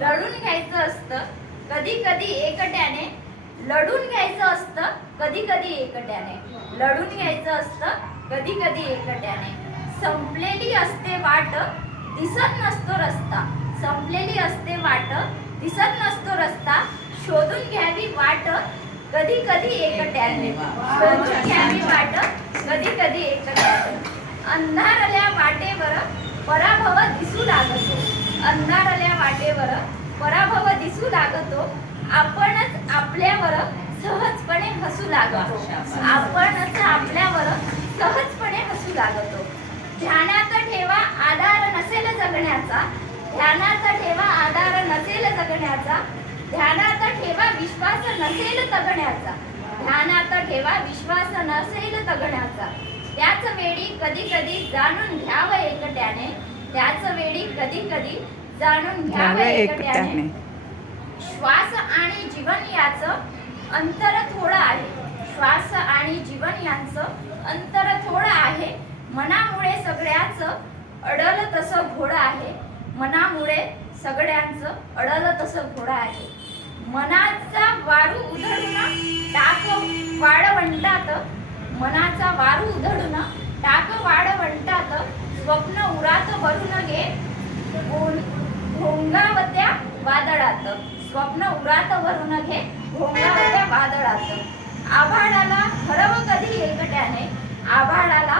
रडून घ्यायचं असतं कधी कधी एकट्याने लढून घ्यायचं असतं कधी कधी एकट्याने. लढून घ्यायचं असतं कधी कधी एकट्याने. संपलेली असते वाट दिसत नसतो रस्ता. संपलेली असते वाट दिसत नसतो रस्ता. शोधून घ्यावी वाट कधी कधी एकट्याने. शोधून घ्यावी वाट कधी कधी एकट्याने. अंधारल्या वाटेवर पराभव दिसू लागतो अंधारल्या वाटेवर पराभव दिसू लागतो आपणच आपल्यावर सहजपणे हसू लागतो. आपणच आपल्यावर सहजपणे हसू लागतो. ध्यानात ठेवा आधार नसेल जगण्याचा. ध्यानात ठेवा आधार नसेल जगण्याचा. ध्यानात ठेवा विश्वास नसेल तगण्याचा. ध्यानात ठेवा विश्वास नसेल तगण्याचा. त्याच वेळी कधी कधी जाणून घ्यावं एकट्याने. त्याच वेळी कधी कधी जाणून घ्यावं एकट्याने. श्वास आणि जीवन याचं अंतर थोडं आहे. श्वास आणि जीवन यांचं अंतर थोडं आहे. मनामुळे सगळ्याच अडल तसं घोडं आहे. मनामुळे सगळ्यांचं अडल तसं घोडं आहे. मनाचा वारू उधळून टाक वाळवंटात. मनाचा वारू उधळून टाक वाळवंटात. स्वप्न उरात भरून घे. भोंगावत्या वादळात. स्वप्न उरात वरून घे भोंगावत्या वादळात आभाळाला हरव कधी एकट्याने आभाळाला